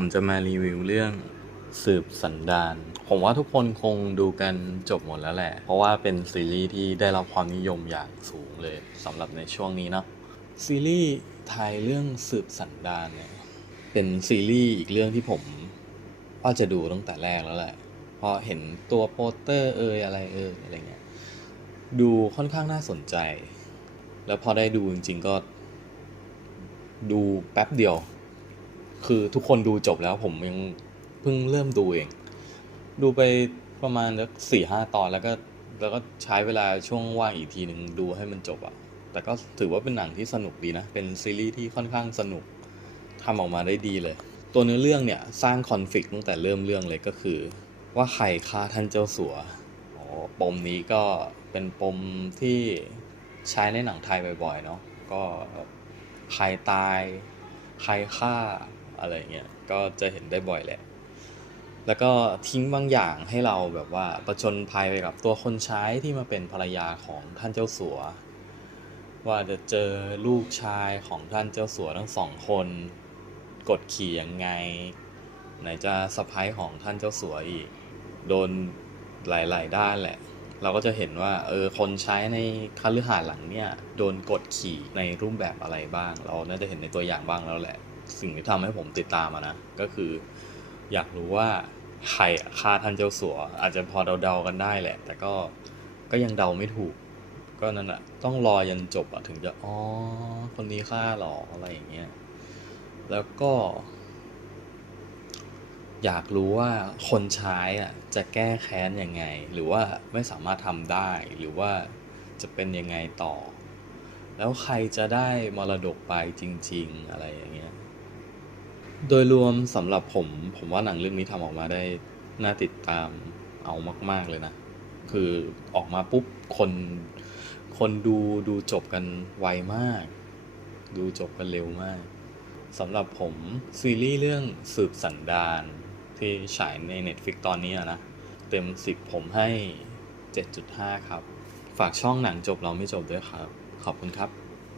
ผมจะมารีวิวเรื่องสืบสันดาน ผมว่าทุกคนคงดูกันจบหมดแล้วแหละ เพราะว่าเป็นซีรีส์ที่ได้รับความนิยมอย่างสูงเลยสำหรับในช่วงนี้เนาะซีรีส์ไทยเรื่องสืบสันดานเนี่ยเป็นซีรีส์อีกเรื่องที่ผมว่าจะดูตั้งแต่แรกแล้วแหละพอเห็นตัวโปสเตอร์เอยอะไรเอยอะไรเงี้ยดูค่อนข้างน่าสนใจ แล้วพอได้ดูจริงๆก็ ดูแป๊บเดียว คือทุกคนดูจบแล้วผมยังเพิ่งเริ่มดูเอง ดูไปประมาณสักสี่ห้าตอนแล้วก็แล้วก็ใช้เวลาช่วงว่างอีกทีหนึ่งดูให้มันจบอะแต่ก็ถือว่าเป็นหนังที่สนุกดีนะ เป็นซีรีส์ที่ค่อนข้างสนุกทำออกมาได้ดีเลย ตัวเนื้อเรื่องเนี่ยสร้างคอนฟ lict ตั้งแต่เริ่มเรื่องเลยก็คือ ว่าใครฆ่าท่านเจ้าสัวอ๋อปมนี้ก็เป็นปมที่ใช้ในหนังไทยบ่อยๆเนาะก็ใครตาย ใครฆ่า อะไรเงี้ยก็จะเห็นได้บ่อยแหละ แล้วก็ทิ้งบางอย่างให้เราแบบว่าประชนภัยไปกับตัวคนใช้ที่มาเป็นภรรยาของท่านเจ้าสัว ว่าจะเจอลูกชายของท่านเจ้าสัวทั้งสองคน กดขี่ยังไง ไหนจะสะพ้ายของท่านเจ้าสัวอีก โดนหลาย ๆ ด้านแหละเราก็จะเห็นว่าเออคนใช้ในคฤหาสน์หลังเนี่ยโดนกดขี่ในรูปแบบอะไรบ้าง เราน่าจะเห็นในตัวอย่างบ้างแล้วแหละ สิ่งที่ทำให้ผมติดตามนะ ก็คือ อยากรู้ว่าใครฆ่าท่านเจ้าสัว อาจจะพอเดาๆกันได้แหละ แต่ก็ก็ยังเดาไม่ถูก ก็นั่นแหละต้องรอยันจบอะถึงจะอ๋อคนนี้ฆ่าหรออะไรอย่างเงี้ยแล้วก็ อยากรู้ว่าคนใช้อะจะแก้แค้นยังไง หรือว่าไม่สามารถทำได้หรือว่าจะเป็นยังไงต่อ แล้วใครจะได้มรดกไปจริง ๆ อะไรอย่างเงี้ย โดยรวมสำหรับผม ผมว่าหนังเรื่องนี้ทำออกมาได้น่าติดตามเอามาก ๆเลยนะ คือออกมาปุ๊บคนคนดูดูจบกันไวมาก ดูจบกันเร็วมากสำหรับผมซีรีส์เรื่องสืบสันดานที่ฉายใน Netflix ตอนนี้นะ เต็ม 10 ผมให้ 7.5 ครับ ฝากช่องหนังจบเราไม่จบด้วยครับ ขอบคุณครับ